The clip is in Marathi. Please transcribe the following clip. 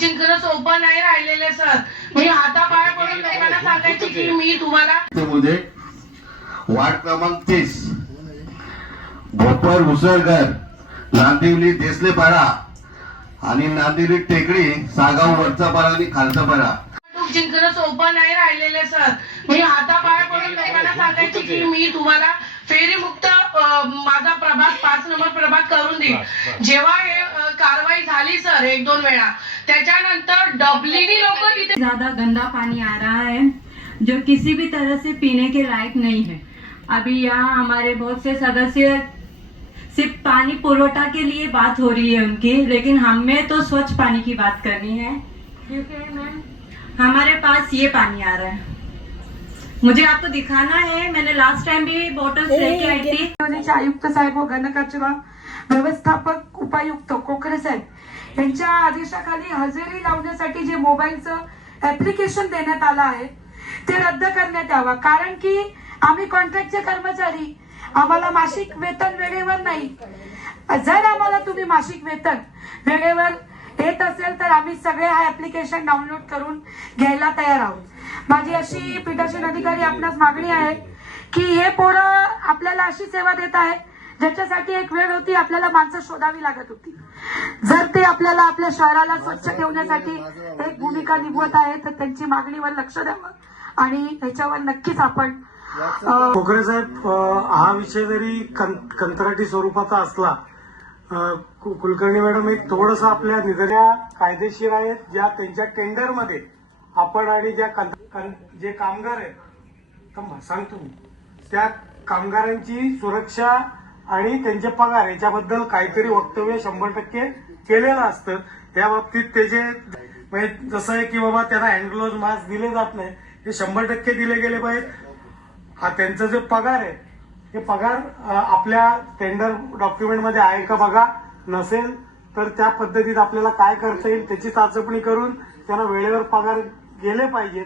जिंकणं सोपं नाही राहिलेलं सर. मी हातापाया पडून लोकांना सांगायची की मी तुम्हाला मध्ये वार्ड क्रमांक 30 भोपर उसळकर नांदिवली देसलेपाडा आणि नांदिवली टेकडी सागाव वरचा पाडा आणि खालचा पाडा जिंकणं सोपं नाही राहिलेलं सर. मी हातापाया पडून लोकांना सांगायची की मी तुम्हाला फेरीमुक्त माझा प्रभाग 5 नंबर प्रभाग करून देईन. जेव्हा हे कारवाई झाली सर 1-2 वेळा, त्याच्यानंतर डबलीनी लोक तिथे ज्यादा गंदा पानी आ रहा है जो किसी भी तरह से पीने के लायक नहीं है। अभी यहाँ हमारे बहुत से सदस्य सिर्फ पानी पुरोठा के लिए बात हो रही है उनकी, लेकिन हमें तो स्वच्छ पानी की बात करनी है क्योंकि मैम हमारे पास ये पानी आ रहा है। मुझे आपको दिखाना है, मैंने लास्ट टाइम भी बॉटल्स लेके आई थी। आयुक्त साहेब व घनकचरा व्यवस्थापक उपायुक्त कोकरे साहेब यांच्या आदेशाखाली हजेरी लावण्यासाठी जे मोबाईलचं ऍप्लिकेशन देण्यात आलं आहे ते रद्द करण्यात यावं. कारण की आम्ही कॉन्ट्रॅक्टचे कर्मचारी, आम्हाला मासिक वेतन वेळेवर नाही. जर आम्हाला तुम्ही मासिक वेतन वेळेवर येत असेल तर आम्ही सगळे हा ऍप्लिकेशन डाउनलोड करून घ्यायला तयार आहोत. माझी अशी पीठासीन अधिकारी आपणास मागणी आहे की हे पोरं आपल्याला अशी सेवा देत आहे ज्याच्यासाठी एक वेळ होती आपल्याला माणसं शोधावी लागत होती. जर ते आपल्याला आपल्या शहराला स्वच्छ ठेवण्यासाठी एक भूमिका निभवत आहे तर त्यांची मागणीवर लक्ष द्यावं आणि ह्याच्यावर नक्कीच आपण कोकरे साहेब, हा विषय जरी कंत्राटी स्वरूपाचा असला, कुलकर्णी मॅडम एक थोडस आपल्या निधर्या कायदेशीर आहेत ज्या त्यांच्या टेंडरमध्ये आपण आणि जे कामगार आहेत सांगतो मी, त्या कामगारांची सुरक्षा आणि त्यांचे पगार याच्याबद्दल काहीतरी वक्तव्य 100% केलेलं असतं. या बाबतीत त्याचे म्हणजे जसं आहे की बाबा त्यांना हँड ग्लोव्ज मास्क दिले जात नाही, हे 100% दिले गेले पाहिजेत. हा त्यांचा जो पगार आहे हे पगार आपल्या टेंडर डॉक्युमेंटमध्ये आहे का बघा, नसेल तर त्या पद्धतीत आपल्याला काय करता येईल त्याची चाचपणी करून त्यांना वेळेवर पगार गेले पाहिजेत.